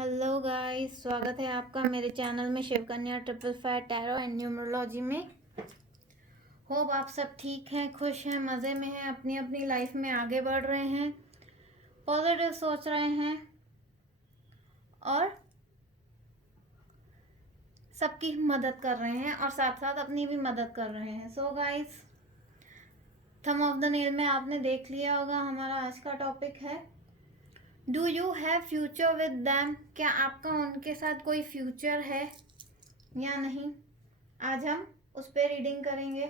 Hello guys, स्वागत है आपका मेरे चैनल में शिव कन्या 555 टैरो एंड न्यूमरोलॉजी में। होप आप सब ठीक हैं, खुश हैं, मज़े में हैं, अपनी अपनी लाइफ में आगे बढ़ रहे हैं, पॉजिटिव सोच रहे हैं और सबकी मदद कर रहे हैं और साथ साथ अपनी भी मदद कर रहे हैं। So guys, thumb of the nail में आपने देख लिया होगा, हमारा आज का टॉपिक है do you have future with them. क्या आपका उनके साथ कोई फ्यूचर है या नहीं। आज हम उस पर रीडिंग करेंगे।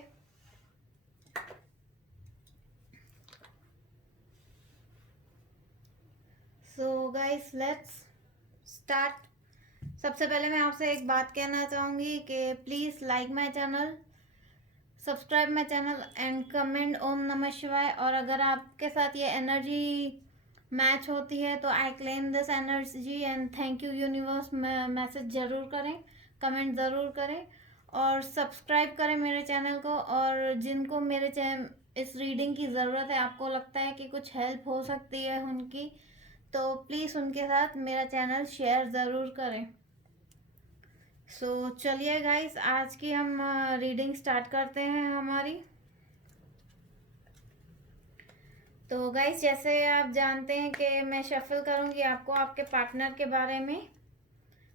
So guys, let's start. सबसे पहले मैं आपसे एक बात कहना चाहूँगी कि please like my channel, subscribe my channel and comment Om Namah Shivaya. और अगर आपके साथ ये एनर्जी मैच होती है तो I claim this energy and thank you universe. Message ज़रूर करें, कमेंट ज़रूर करें और सब्सक्राइब करें मेरे चैनल को। और जिनको मेरे इस रीडिंग की ज़रूरत है, आपको लगता है कि कुछ हेल्प हो सकती है उनकी, तो प्लीज़ उनके साथ मेरा चैनल शेयर ज़रूर करें। चलिए गाइस, आज की हम रीडिंग स्टार्ट करते हैं हमारी। तो गाइस, जैसे आप जानते हैं कि मैं शफल करूँगी, आपको आपके पार्टनर के बारे में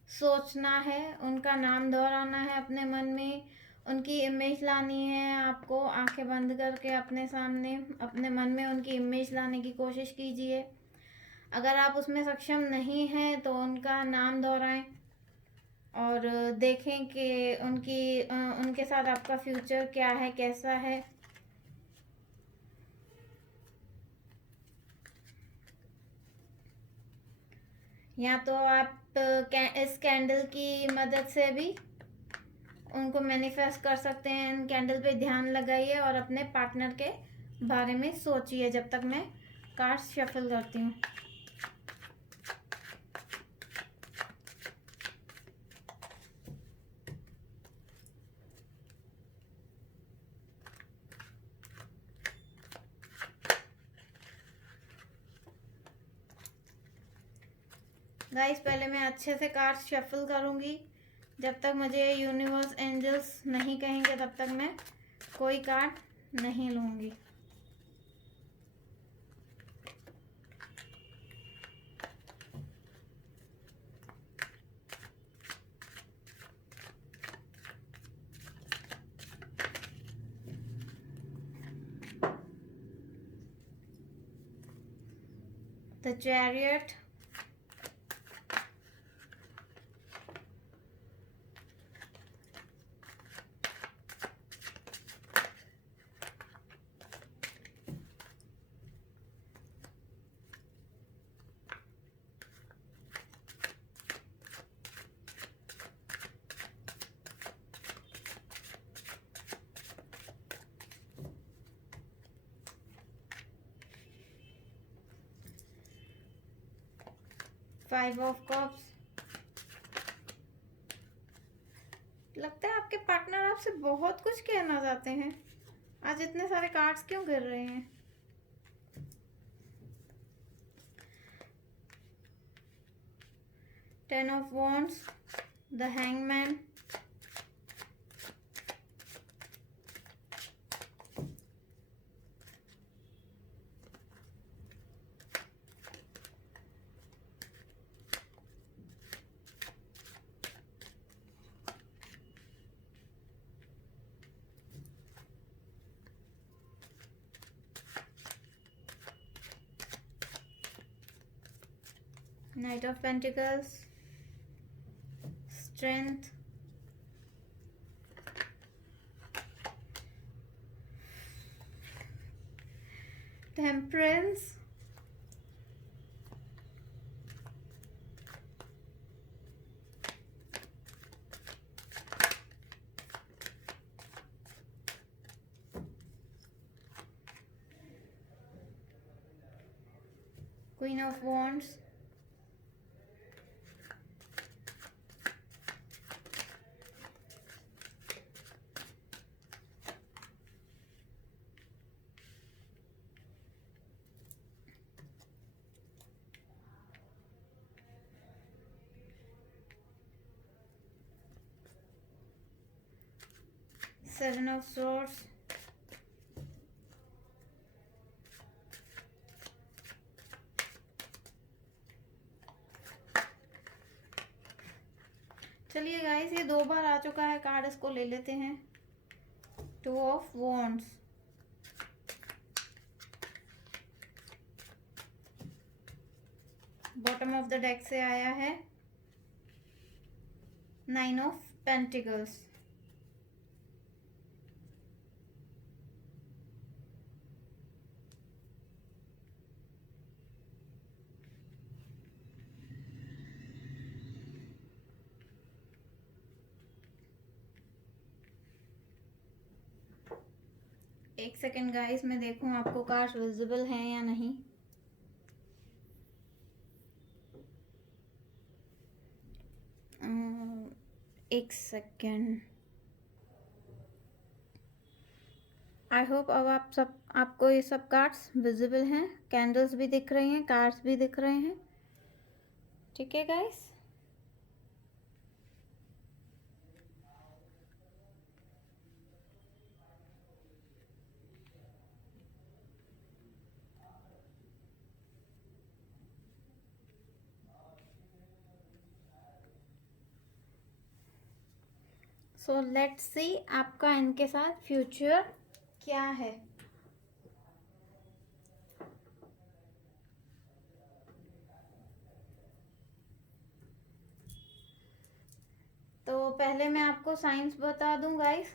सोचना है, उनका नाम दोहराना है अपने मन में, उनकी इमेज लानी है। आपको आंखें बंद करके अपने सामने अपने मन में उनकी इमेज लाने की कोशिश कीजिए। अगर आप उसमें सक्षम नहीं हैं तो उनका नाम दोहराएं और देखें कि उनके साथ आपका फ्यूचर क्या है, कैसा है। या तो आप इस कैंडल की मदद से भी उनको मैनिफेस्ट कर सकते हैं। कैंडल पे ध्यान लगाइए और अपने पार्टनर के बारे में सोचिए जब तक मैं कार्ड्स शफल करती हूँ। गाइस, पहले मैं अच्छे से कार्ड्स शफल करूँगी। जब तक मुझे यूनिवर्स एंजल्स नहीं कहेंगे तब तक मैं कोई कार्ड नहीं लूँगी। The chariot, 5 of cups. लगता है आपके पार्टनर आपसे बहुत कुछ कहना चाहते हैं। आज इतने सारे कार्ड्स क्यों गिर रहे हैं। 10 of wands, the hangman, Knight of Pentacles, Strength, Temperance, Queen of Wands, Seven of Swords, चलिए गाइस ये 2 बार आ चुका है कार्ड, इसको ले लेते हैं। 2 of Wands, bottom of the deck से आया है 9 of Pentacles, एक सेकेंड गाइस मैं देखूं आपको कार्ड्स विजिबल हैं या नहीं। एक सेकेंड, आई होप अब आपको ये सब कार्ड्स विजिबल हैं, कैंडल्स भी दिख रही हैं, कार्ड्स भी दिख रहे हैं। ठीक है गाइस, सो लेट्स सी आपका इनके साथ फ्यूचर क्या है। तो पहले मैं आपको साइंस बता दूं गाइस।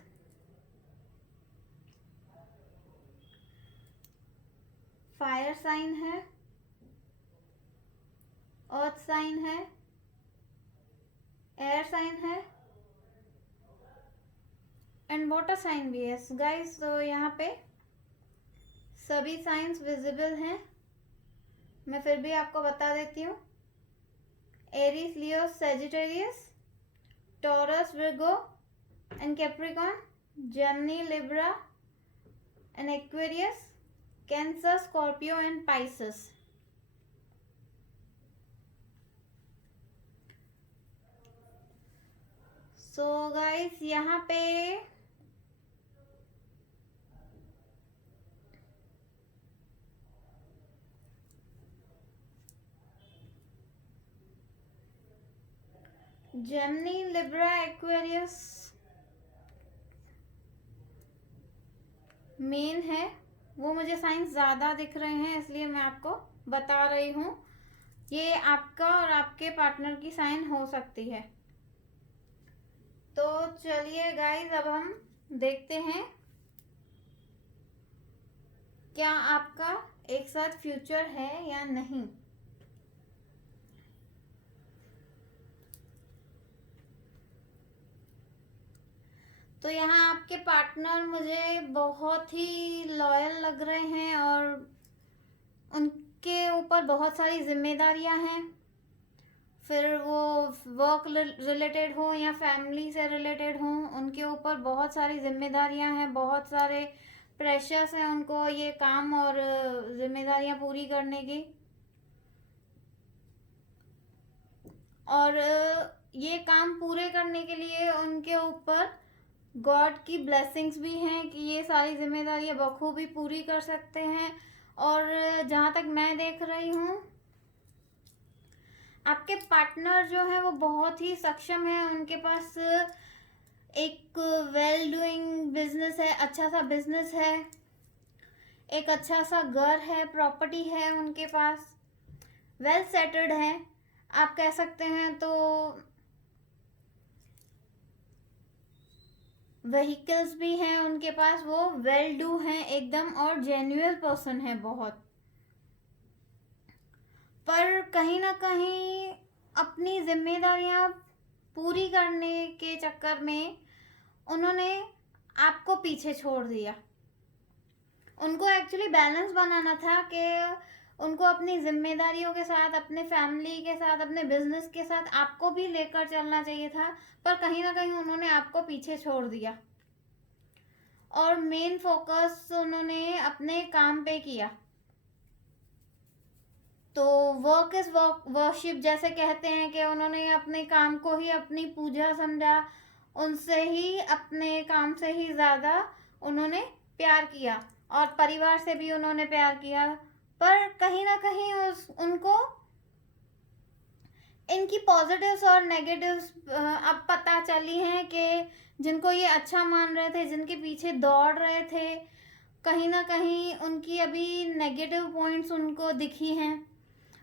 फायर साइन है, अर्थ साइन है, एयर साइन है एंड वाटर साइन भी है गाइस। तो यहाँ पे सभी साइंस विजिबल हैं, मैं फिर भी आपको बता देती हूँ। Aries, Leo, Sagittarius, taurus, Virgo and Capricorn, Gemini, Libra and Aquarius, cancer, Scorpio and Pisces. So guys यहाँ पे जेमिनी, लिब्रा, एक्वेरियस मेन है, वो मुझे साइंस ज़्यादा दिख रहे हैं इसलिए मैं आपको बता रही हूँ। ये आपका और आपके पार्टनर की साइन हो सकती है। तो चलिए गाइस अब हम देखते हैं क्या आपका एक साथ फ्यूचर है या नहीं। तो यहाँ आपके पार्टनर मुझे बहुत ही लॉयल लग रहे हैं और उनके ऊपर बहुत सारी जिम्मेदारियां हैं, फिर वो वर्क रिलेटेड हो या फैमिली से रिलेटेड हो, उनके ऊपर बहुत सारी जिम्मेदारियां हैं, बहुत सारे प्रेशर्स हैं उनको ये काम और जिम्मेदारियां पूरी करने की। और ये काम पूरे करने के लिए उनके ऊपर गॉड की ब्लेसिंग्स भी हैं कि ये सारी जिम्मेदारियां बखूबी पूरी कर सकते हैं। और जहाँ तक मैं देख रही हूँ आपके पार्टनर जो है वो बहुत ही सक्षम है, उनके पास एक वेल डूइंग बिजनेस है, अच्छा सा बिजनेस है, एक अच्छा सा घर है, प्रॉपर्टी है उनके पास, वेल सेटल्ड है आप कह सकते हैं। तो व्हीकल्स भी हैं उनके पास, वो वेल डू हैं एकदम और जेन्युइन पर्सन है बहुत। पर कहीं ना कहीं अपनी जिम्मेदारियां पूरी करने के चक्कर में उन्होंने आपको पीछे छोड़ दिया। उनको एक्चुअली बैलेंस बनाना था कि उनको अपनी जिम्मेदारियों के साथ, अपने फैमिली के साथ, अपने बिजनेस के साथ आपको भी लेकर चलना चाहिए था, पर कहीं ना कहीं उन्होंने आपको पीछे छोड़ दिया और मेन फोकस उन्होंने अपने काम पे किया। तो वर्क इज वर्शिप जैसे कहते हैं कि उन्होंने अपने काम को ही अपनी पूजा समझा उनसे ही, अपने काम से ही ज़्यादा उन्होंने प्यार किया, और परिवार से भी उन्होंने प्यार किया। पर कहीं ना कहीं उनको इनकी पॉजिटिव्स और नेगेटिव्स अब पता चली हैं कि जिनको ये अच्छा मान रहे थे, जिनके पीछे दौड़ रहे थे, कहीं ना कहीं उनकी अभी नेगेटिव पॉइंट्स उनको दिखी हैं,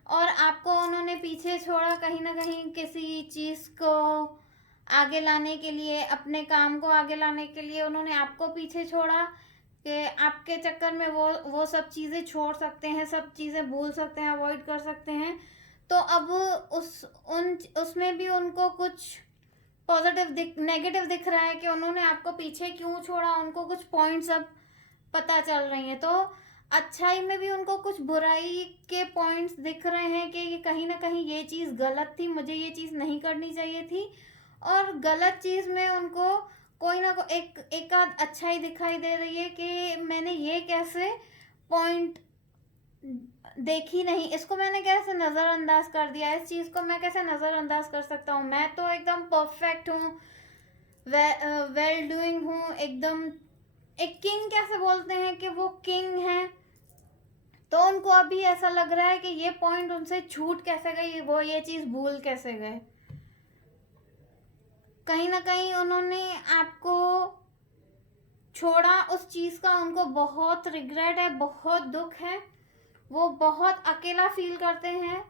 और आपको उन्होंने पीछे छोड़ा कहीं ना कहीं किसी चीज़ को आगे लाने के लिए, अपने काम को आगे लाने के लिए उन्होंने आपको पीछे छोड़ा कि आपके चक्कर में वो सब चीज़ें छोड़ सकते हैं, सब चीज़ें भूल सकते हैं, अवॉइड कर सकते हैं। तो अब उसमें भी उनको कुछ पॉजिटिव नेगेटिव दिख रहा है कि उन्होंने आपको पीछे क्यों छोड़ा। उनको कुछ पॉइंट्स अब पता चल रही हैं, तो अच्छाई में भी उनको कुछ बुराई के पॉइंट्स दिख रहे हैं कि ये कहीं ना कहीं ये चीज़ गलत थी, मुझे ये चीज़ नहीं करनी चाहिए थी। और गलत चीज़ में उनको कोई ना कोई एक आध अच्छाई दिखाई दे रही है कि मैंने ये कैसे पॉइंट देखी नहीं, इसको मैंने कैसे नज़रअंदाज कर दिया, इस चीज़ को मैं कैसे नज़रअंदाज कर सकता हूँ, मैं तो एकदम परफेक्ट हूँ, वेल डूइंग हूँ, एकदम एक किंग कैसे बोलते हैं कि वो किंग हैं। तो उनको अभी ऐसा लग रहा है कि ये पॉइंट उनसे छूट कैसे गई, वो ये चीज़ भूल कैसे गए। कहीं ना कहीं उन्होंने आपको छोड़ा, उस चीज़ का उनको बहुत रिग्रेट है, बहुत दुख है, वो बहुत अकेला फील करते हैं।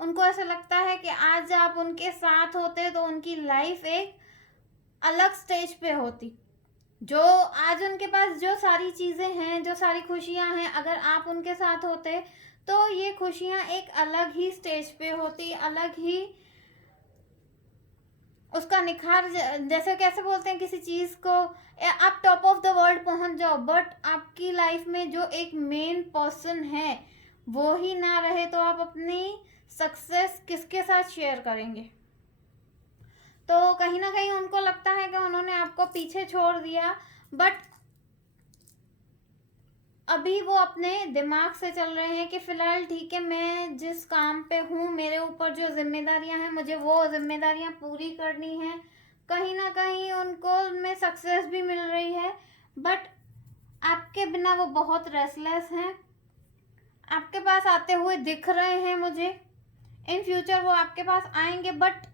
उनको ऐसा लगता है कि आज आप उनके साथ होते तो उनकी लाइफ एक अलग स्टेज पे होती। जो आज उनके पास जो सारी चीज़ें हैं, जो सारी खुशियां हैं, अगर आप उनके साथ होते तो ये खुशियां एक अलग ही स्टेज पे होती, अलग ही उसका निखार। जैसे कैसे बोलते हैं किसी चीज़ को, आप टॉप ऑफ द वर्ल्ड पहुंच जाओ, बट आपकी लाइफ में जो एक मेन पर्सन है वो ही ना रहे तो आप अपनी सक्सेस किसके साथ शेयर करेंगे। तो कहीं ना कहीं उनको लगता है कि उन्होंने आपको पीछे छोड़ दिया, बट अभी वो अपने दिमाग से चल रहे हैं कि फ़िलहाल ठीक है, मैं जिस काम पे हूँ, मेरे ऊपर जो जिम्मेदारियाँ हैं, मुझे वो जिम्मेदारियाँ पूरी करनी है। कहीं ना कहीं उनको उनमें सक्सेस भी मिल रही है, बट आपके बिना वो बहुत रेस्टलेस हैं। आपके पास आते हुए दिख रहे हैं मुझे, इन फ्यूचर वो आपके पास आएंगे, बट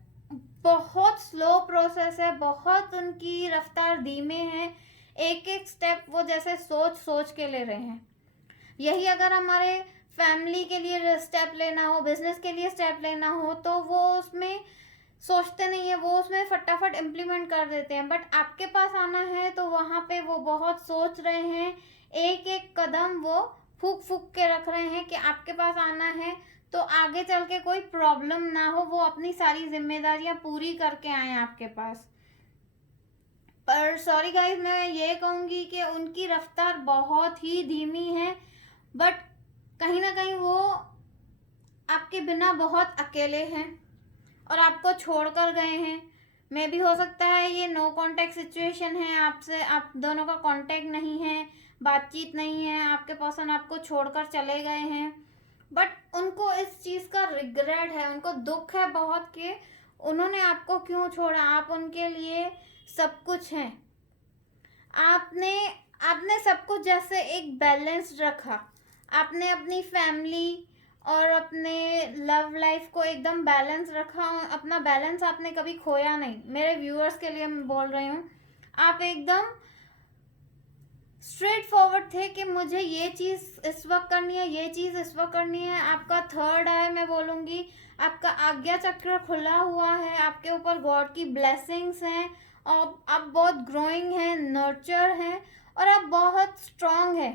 बहुत स्लो प्रोसेस है, बहुत उनकी रफ्तार धीमे है। एक एक स्टेप वो जैसे सोच सोच के ले रहे हैं। यही अगर हमारे फैमिली के लिए स्टेप लेना हो, बिजनेस के लिए स्टेप लेना हो, तो वो उसमें सोचते नहीं है, वो उसमें फटाफट इम्प्लीमेंट कर देते हैं। बट आपके पास आना है तो वहाँ पे वो बहुत सोच रहे हैं, एक एक कदम वो फूक फूक के रख रहे हैं कि आपके पास आना है तो आगे चल के कोई प्रॉब्लम ना हो, वो अपनी सारी जिम्मेदारियां पूरी करके आए आपके पास। पर सॉरी गाइस, मैं ये कहूँगी कि उनकी रफ्तार बहुत ही धीमी है, बट कहीं ना कहीं वो आपके बिना बहुत अकेले हैं और आपको छोड़कर गए हैं। मे भी हो सकता है ये नो कांटेक्ट सिचुएशन है, आपसे आप दोनों का कांटेक्ट नहीं है, बातचीत नहीं है, आपके पर्सन आपको छोड़कर चले गए हैं, बट उनको इस चीज़ का रिग्रेट है, उनको दुख है बहुत कि उन्होंने आपको क्यों छोड़ा। आप उनके लिए सब कुछ हैं, आपने सब कुछ जैसे एक बैलेंस रखा, आपने अपनी फैमिली और अपने लव लाइफ को एकदम बैलेंस रखा, अपना बैलेंस आपने कभी खोया नहीं। मेरे व्यूअर्स के लिए मैं बोल रही हूँ, आप एकदम स्ट्रेट फॉरवर्ड थे कि मुझे ये चीज़ इस वक्त करनी है, ये चीज़ इस वक्त करनी है। आपका थर्ड आई, मैं बोलूँगी आपका आज्ञा चक्र खुला हुआ है, आपके ऊपर गॉड की ब्लेसिंग्स हैं, और आप बहुत ग्रोइंग हैं, नर्चर हैं, और आप बहुत स्ट्रांग हैं।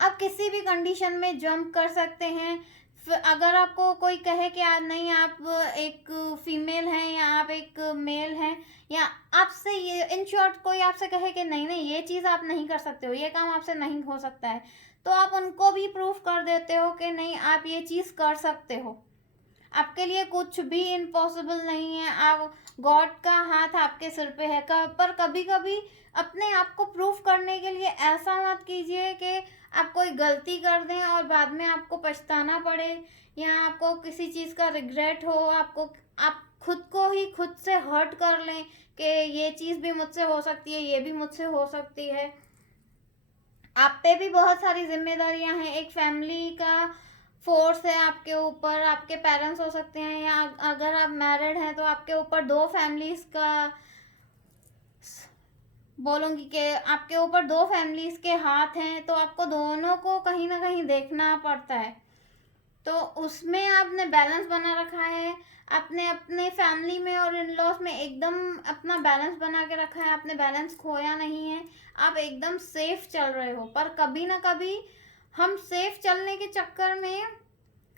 आप किसी भी कंडीशन में जंप कर सकते हैं। अगर आपको कोई कहे कि नहीं आप एक फीमेल हैं या आप एक मेल हैं, या आपसे ये इन शॉर्ट कोई आपसे कहे कि नहीं नहीं ये चीज़ आप नहीं कर सकते हो, ये काम आपसे नहीं हो सकता है, तो आप उनको भी प्रूफ कर देते हो कि नहीं आप ये चीज़ कर सकते हो। आपके लिए कुछ भी इम्पॉसिबल नहीं है। आप गॉड का हाथ आपके सिर पे है। पर कभी कभी अपने आप को प्रूफ करने के लिए ऐसा मत कीजिए कि आप कोई गलती कर दें और बाद में आपको पछताना पड़े या आपको किसी चीज़ का रिग्रेट हो, आप खुद को ही खुद से हर्ट कर लें कि ये चीज़ भी मुझसे हो सकती है, ये भी मुझसे हो सकती है। आप पे भी बहुत सारी जिम्मेदारियां हैं। एक फैमिली का फोर्स है आपके ऊपर। आपके पेरेंट्स हो सकते हैं या अगर आप मैरिड हैं तो आपके ऊपर 2 फैमिलीज का बोलूँगी कि आपके ऊपर 2 फैमिलीज के हाथ हैं, तो आपको दोनों को कहीं ना कहीं देखना पड़ता है। तो उसमें आपने बैलेंस बना रखा है। आपने अपने फैमिली में और इन लॉज में एकदम अपना बैलेंस बना के रखा है। आपने बैलेंस खोया नहीं है। आप एकदम सेफ चल रहे हो। पर कभी ना कभी हम सेफ चलने के चक्कर में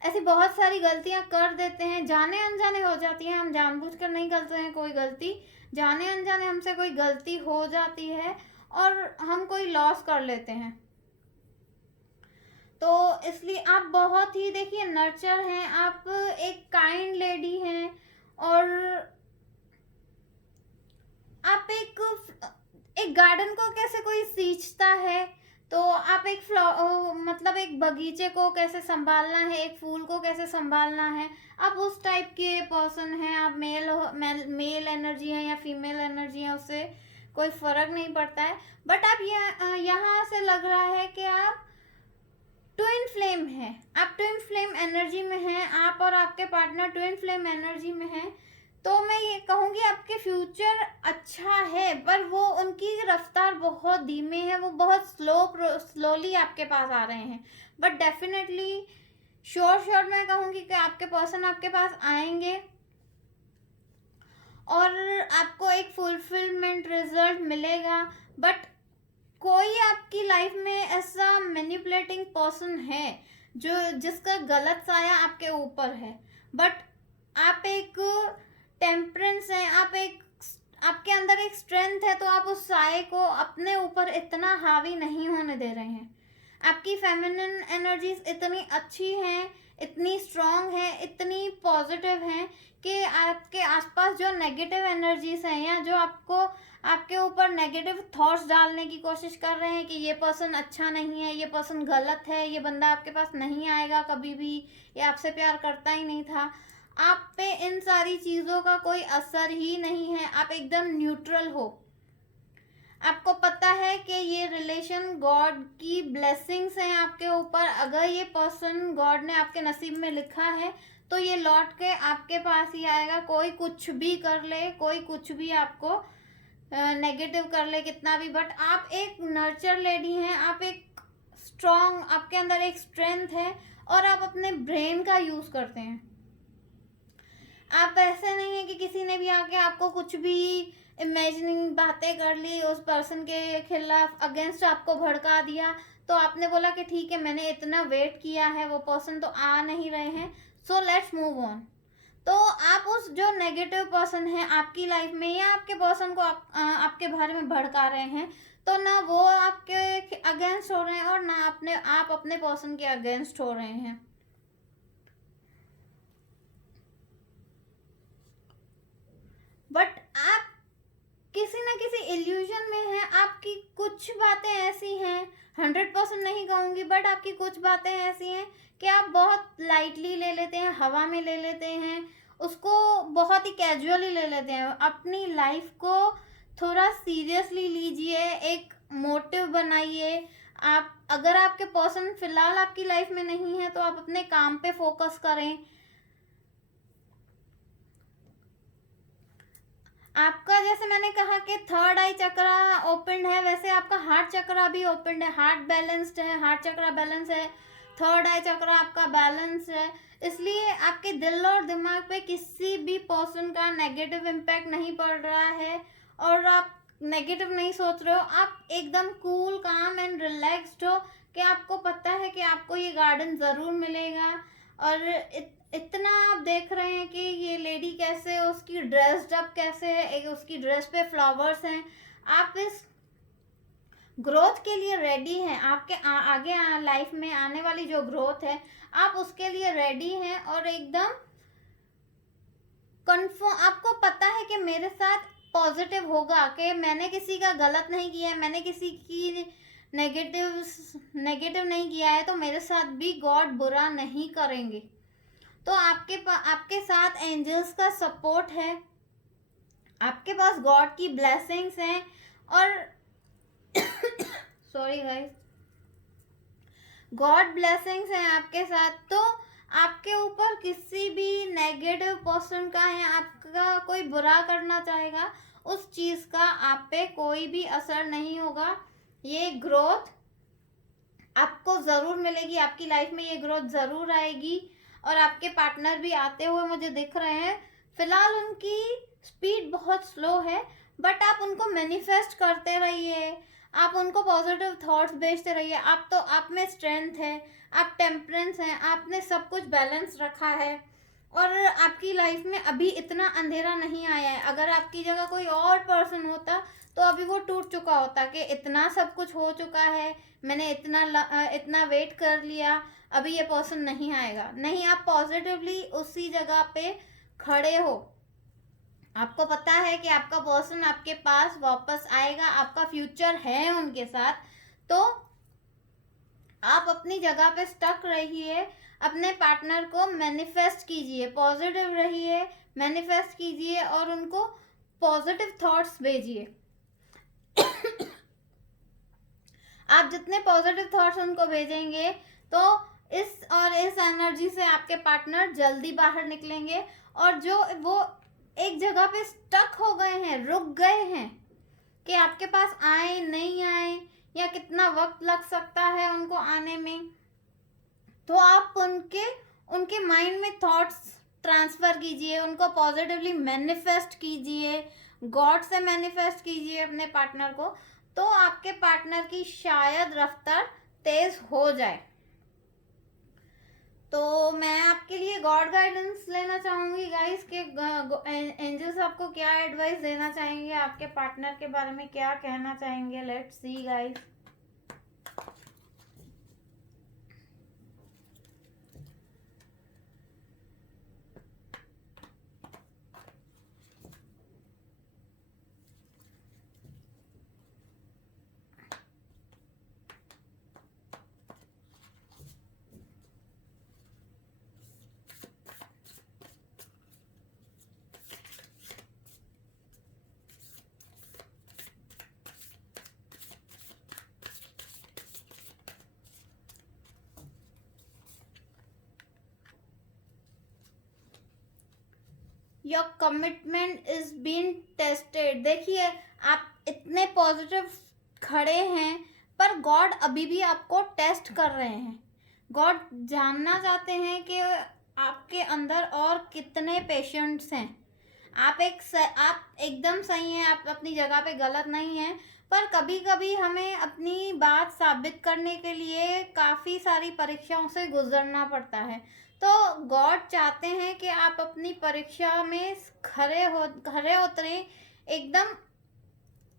ऐसी बहुत सारी गलतियां कर देते हैं, जाने अनजाने हो जाती हैं। हम जानबूझकर नहीं करते हैं कोई गलती, जाने अनजाने हमसे कोई गलती हो जाती है और हम कोई लॉस कर लेते हैं। तो इसलिए आप बहुत ही देखिए नर्चर हैं, आप एक काइंड लेडी हैं और आप एक गार्डन को कैसे कोई सींचता है, तो आप मतलब एक बगीचे को कैसे संभालना है, एक फूल को कैसे संभालना है, आप उस टाइप के पर्सन हैं। आप मेल एनर्जी है या फीमेल एनर्जी है, उससे कोई फर्क नहीं पड़ता है। बट आप यहाँ से लग रहा है कि आप ट्विन फ्लेम है। आप ट्विन फ्लेम एनर्जी में हैं। आप और आपके पार्टनर ट्विन फ्लेम एनर्जी में हैं। तो मैं ये कहूँगी आपके फ्यूचर अच्छा है, पर वो उनकी रफ्तार बहुत धीमे है। वो बहुत स्लोली आपके पास आ रहे हैं। बट डेफिनेटली श्योर मैं कहूँगी कि आपके पर्सन आपके पास आएंगे और आपको एक फुलफिलमेंट रिजल्ट मिलेगा। बट कोई आपकी लाइफ में ऐसा मैनिपुलेटिंग पर्सन है जिसका गलत साया आपके ऊपर है। बट आप एक टेम्परेंस है, आपके अंदर एक स्ट्रेंथ है, तो आप उस साये को अपने ऊपर इतना हावी नहीं होने दे रहे हैं। आपकी फेमिनिन एनर्जीज इतनी अच्छी हैं, इतनी स्ट्रांग है, इतनी पॉजिटिव हैं कि आपके आसपास जो नेगेटिव एनर्जीज हैं या जो आपके ऊपर नेगेटिव थॉट्स डालने की कोशिश कर रहे हैं कि ये पर्सन अच्छा नहीं है, ये पर्सन गलत है, ये बंदा आपके पास नहीं आएगा कभी भी, ये आपसे प्यार करता ही नहीं था, आप पे इन सारी चीज़ों का कोई असर ही नहीं है। आप एकदम न्यूट्रल हो। आपको पता है कि ये रिलेशन गॉड की ब्लेसिंग्स हैं आपके ऊपर। अगर ये पर्सन गॉड ने आपके नसीब में लिखा है तो ये लौट के आपके पास ही आएगा। कोई कुछ भी कर ले, कोई कुछ भी आपको नेगेटिव कर ले कितना भी, बट आप एक नर्चर लेडी हैं। आप एक स्ट्रॉन्ग, आपके अंदर एक स्ट्रेंथ है और आप अपने ब्रेन का यूज़ करते हैं। आप ऐसे नहीं है कि किसी ने भी आके आपको कुछ भी इमेजिनिंग बातें कर ली, उस पर्सन के खिलाफ अगेंस्ट आपको भड़का दिया, तो आपने बोला कि ठीक है मैंने इतना वेट किया है, वो पर्सन तो आ नहीं रहे हैं, सो लेट्स मूव ऑन। तो आप उस जो नेगेटिव पर्सन है आपकी लाइफ में या आपके पर्सन को आपके बारे में भड़का रहे हैं, तो ना वो आपके अगेंस्ट हो रहे हैं और ना आप अपने पर्सन के अगेंस्ट हो रहे हैं। बट आप किसी ना किसी इल्यूजन में हैं। आपकी कुछ बातें ऐसी हैं, 100% नहीं कहूँगी, बट आपकी कुछ बातें ऐसी हैं कि आप बहुत लाइटली ले लेते हैं, हवा में ले लेते हैं, उसको बहुत ही कैजुअली ले लेते हैं। अपनी लाइफ को थोड़ा सीरियसली लीजिए, एक मोटिव बनाइए। आप अगर आपके पर्सन फिलहाल आपकी लाइफ में नहीं है तो आप अपने काम पे फोकस करें। आपका जैसे मैंने कहा कि थर्ड आई चक्रा ओपन है, वैसे आपका हार्ट चक्रा भी ओपन है। हार्ट बैलेंस्ड है, हार्ट चक्रा बैलेंस है, थर्ड आई चक्रा आपका बैलेंस है। इसलिए आपके दिल और दिमाग पे किसी भी पर्सन का नेगेटिव इम्पैक्ट नहीं पड़ रहा है और आप नेगेटिव नहीं सोच रहे हो। आप एकदम कूल, काम एंड रिलैक्स्ड हो कि आपको पता है कि आपको ये गार्डन ज़रूर मिलेगा। और इतना आप देख रहे हैं कि ये लेडी कैसे, उसकी ड्रेस्ड अप कैसे है, उसकी ड्रेस पे फ्लावर्स हैं। आप इस ग्रोथ के लिए रेडी हैं। आपके आगे लाइफ में आने वाली जो ग्रोथ है आप उसके लिए रेडी हैं और एकदम कन्फर्म, आपको पता है कि मेरे साथ पॉजिटिव होगा, कि मैंने किसी का गलत नहीं किया है, मैंने किसी की नेगेटिव नहीं किया है, तो मेरे साथ भी गॉड बुरा नहीं करेंगे। तो आपके साथ एंजल्स का सपोर्ट है, आपके पास गॉड की ब्लेसिंग्स हैं, और सॉरी गाइस, गॉड ब्लेसिंग्स हैं आपके साथ। तो आपके ऊपर किसी भी नेगेटिव पर्सन का है, आपका कोई बुरा करना चाहेगा, उस चीज का आप पे कोई भी असर नहीं होगा। ये ग्रोथ आपको जरूर मिलेगी, आपकी लाइफ में ये ग्रोथ जरूर आएगी। और आपके पार्टनर भी आते हुए मुझे दिख रहे हैं। फिलहाल उनकी स्पीड बहुत स्लो है, बट आप उनको मैनिफेस्ट करते रहिए, आप उनको पॉजिटिव थॉट्स भेजते रहिए। आप में स्ट्रेंथ है, आप टेम्परेंस हैं, आपने सब कुछ बैलेंस रखा है, और आपकी लाइफ में अभी इतना अंधेरा नहीं आया है। अगर आपकी जगह कोई और पर्सन होता तो अभी वो टूट चुका होता, कि इतना सब कुछ हो चुका है, मैंने इतना वेट कर लिया, अभी ये पर्सन नहीं आएगा। नहीं, आप पॉजिटिवली उसी जगह पे खड़े हो, आपको पता है कि आपका पर्सन आपके पास वापस आएगा, आपका फ्यूचर है उनके साथ। तो आप अपनी जगह पे स्टक रहिए, अपने पार्टनर को मैनिफेस्ट कीजिए, पॉजिटिव रहिए, मैनिफेस्ट कीजिए, और उनको पॉजिटिव थॉट्स भेजिए। आप जितने पॉजिटिव थॉट्स उनको भेजेंगे, तो इस एनर्जी से आपके पार्टनर जल्दी बाहर निकलेंगे। और जो वो एक जगह पे स्टक हो गए हैं, रुक गए हैं, कि आपके पास आए नहीं आए, या कितना वक्त लग सकता है उनको आने में, तो आप उनके माइंड में थॉट्स ट्रांसफर कीजिए, उनको पॉजिटिवली मैनिफेस्ट कीजिए, गॉड से मैनिफेस्ट कीजिए अपने पार्टनर को। तो आपके पार्टनर की शायद रफ्तार तेज हो जाए। तो मैं आपके लिए गॉड गाइडेंस लेना चाहूंगी गाइस, कि एंजल्स आपको क्या एडवाइस देना चाहेंगे, आपके पार्टनर के बारे में क्या कहना चाहेंगे। Let's see guys. Your commitment is been tested. देखिए, आप इतने पॉजिटिव खड़े हैं, पर गॉड अभी भी आपको टेस्ट कर रहे हैं। गॉड जानना चाहते हैं कि आपके अंदर और कितने पेशेंट्स हैं। आप एकदम सही हैं, आप अपनी जगह पे गलत नहीं हैं, पर कभी कभी हमें अपनी बात साबित करने के लिए काफ़ी सारी परीक्षाओं से गुजरना पड़ता है। तो गॉड चाहते हैं कि आप अपनी परीक्षा में खरे उतरें, एकदम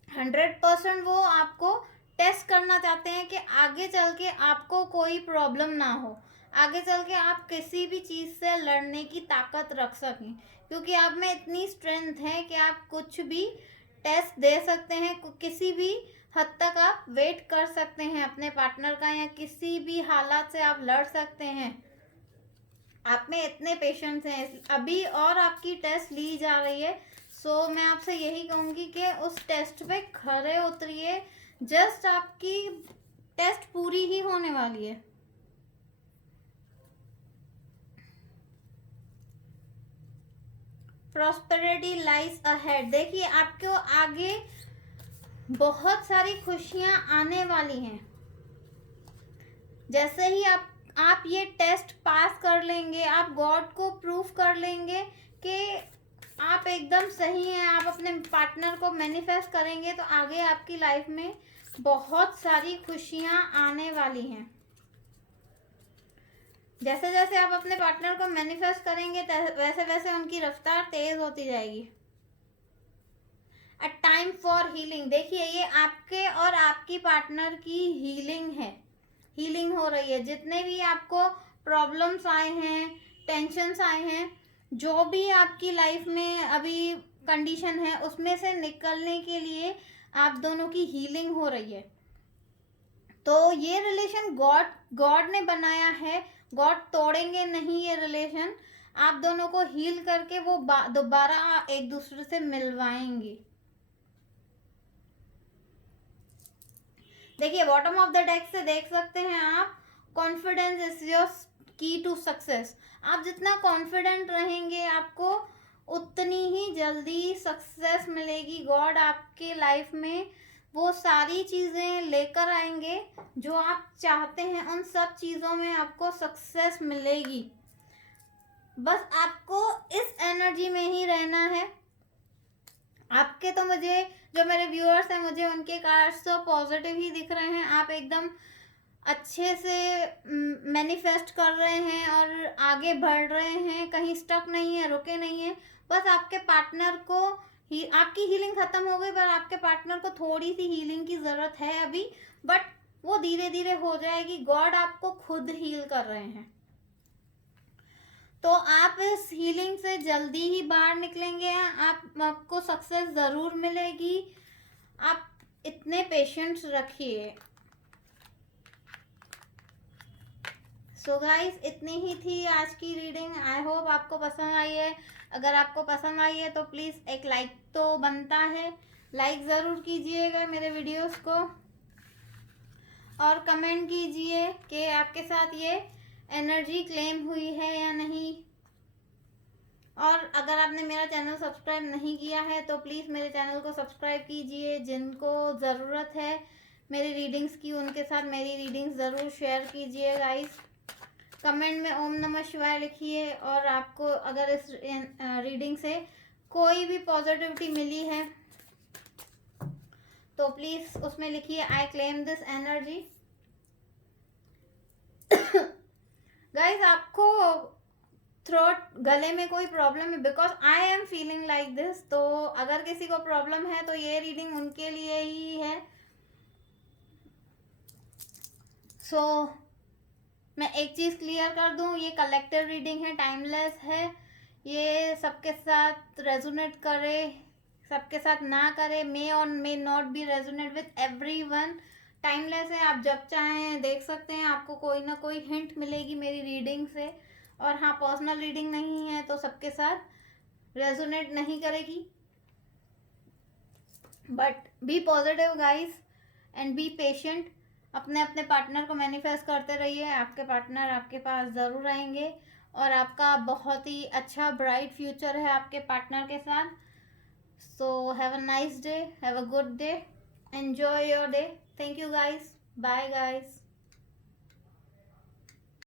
100%। वो आपको टेस्ट करना चाहते हैं कि आगे चल के आपको कोई प्रॉब्लम ना हो, आगे चल के आप किसी भी चीज़ से लड़ने की ताकत रख सकें, क्योंकि आप में इतनी स्ट्रेंथ है कि आप कुछ भी टेस्ट दे सकते हैं, किसी भी हद तक आप वेट कर सकते हैं अपने पार्टनर का, या किसी भी हालात से आप लड़ सकते हैं। आप में इतने पेशेंस हैं अभी, और आपकी टेस्ट ली जा रही है। सो मैं आपसे यही कहूँगी कि उस टेस्ट पे खरे उतरिए। जस्ट आपकी टेस्ट पूरी ही होने वाली है। Prosperity lies ahead. देखिए, आपको आगे बहुत सारी खुशियां आने वाली हैं। जैसे ही आप ये टेस्ट पास कर लेंगे, आप गॉड को प्रूफ कर लेंगे कि आप एकदम सही हैं, आप अपने पार्टनर को मैनिफेस्ट करेंगे, तो आगे आपकी लाइफ में बहुत सारी खुशियां आने वाली हैं। जैसे जैसे आप अपने पार्टनर को मैनिफेस्ट करेंगे, वैसे वैसे उनकी रफ्तार तेज होती जाएगी। A time for healing. देखिए, ये आपके और आपकी पार्टनर की हीलिंग है, हीलिंग हो रही है। जितने भी आपको प्रॉब्लम्स आए हैं, टेंशन्स आए हैं, जो भी आपकी लाइफ में अभी कंडीशन है उसमें से निकलने के लिए आप दोनों की हीलिंग हो रही है। तो ये रिलेशन गॉड ने बनाया है, गॉड तोड़ेंगे नहीं ये रिलेशन। आप दोनों को हील करके वो दोबारा एक दूसरे से मिलवाएंगे। देखिए बॉटम ऑफ द डेक से देख सकते हैं आप, कॉन्फिडेंस इज योर की टू सक्सेस। आप जितना कॉन्फिडेंट रहेंगे आपको उतनी ही जल्दी सक्सेस मिलेगी। गॉड आपके लाइफ में वो सारी चीज़ें लेकर आएंगे जो आप चाहते हैं, उन सब चीज़ों में आपको सक्सेस मिलेगी। बस आपको इस एनर्जी में ही रहना है। आपके तो मुझे जो मेरे व्यूअर्स हैं मुझे उनके कार्ड्स तो पॉजिटिव ही दिख रहे हैं। आप एकदम अच्छे से मैनिफेस्ट कर रहे हैं और आगे बढ़ रहे हैं, कहीं स्टक नहीं है, रुके नहीं है। बस आपके पार्टनर को ही, आपकी हीलिंग खत्म हो गई पर आपके पार्टनर को थोड़ी सी हीलिंग की ज़रूरत है अभी, बट वो धीरे धीरे हो जाएगी। गॉड आपको खुद हील कर रहे हैं, तो आप इस हीलिंग से जल्दी ही बाहर निकलेंगे। आपको सक्सेस ज़रूर मिलेगी। आप इतने पेशेंस रखिए। सो गाइस इतनी ही थी आज की रीडिंग। आई होप आपको पसंद आई है। अगर आपको पसंद आई है तो प्लीज़ एक लाइक तो बनता है, लाइक ज़रूर कीजिएगा मेरे वीडियोस को, और कमेंट कीजिए कि आपके साथ ये एनर्जी क्लेम हुई है या नहीं। और अगर आपने मेरा चैनल सब्सक्राइब नहीं किया है तो प्लीज़ मेरे चैनल को सब्सक्राइब कीजिए। जिनको ज़रूरत है मेरी रीडिंग्स की उनके साथ मेरी रीडिंग्स ज़रूर शेयर कीजिए गाइस। कमेंट में ओम नमः शिवाय लिखिए। और आपको अगर इस रीडिंग से कोई भी पॉजिटिविटी मिली है तो प्लीज़ उसमें लिखिए I claim this energy. Guys आपको थ्रोट गले में कोई प्रॉब्लम है, because I am feeling like this, तो अगर किसी को प्रॉब्लम है तो ये रीडिंग उनके लिए ही है। सो मैं एक चीज़ क्लियर कर दूं, ये कलेक्टिव रीडिंग है, टाइमलेस है। ये सबके साथ रेजोनेट करे, सबके साथ ना करे, मे और may not be resonate with everyone. Timeless है, आप जब चाहें देख सकते हैं। आपको कोई ना कोई हिंट मिलेगी मेरी रीडिंग से। और हाँ, पर्सनल रीडिंग नहीं है तो सबके साथ रेजोनेट नहीं करेगी। But be positive guys and be patient. अपने अपने पार्टनर को मैनिफेस्ट करते रहिए, आपके पार्टनर आपके पास ज़रूर आएंगे और आपका बहुत ही अच्छा ब्राइट फ्यूचर है आपके पार्टनर के साथ। So have a nice day, have a good day, enjoy your day. Thank you guys, bye guys.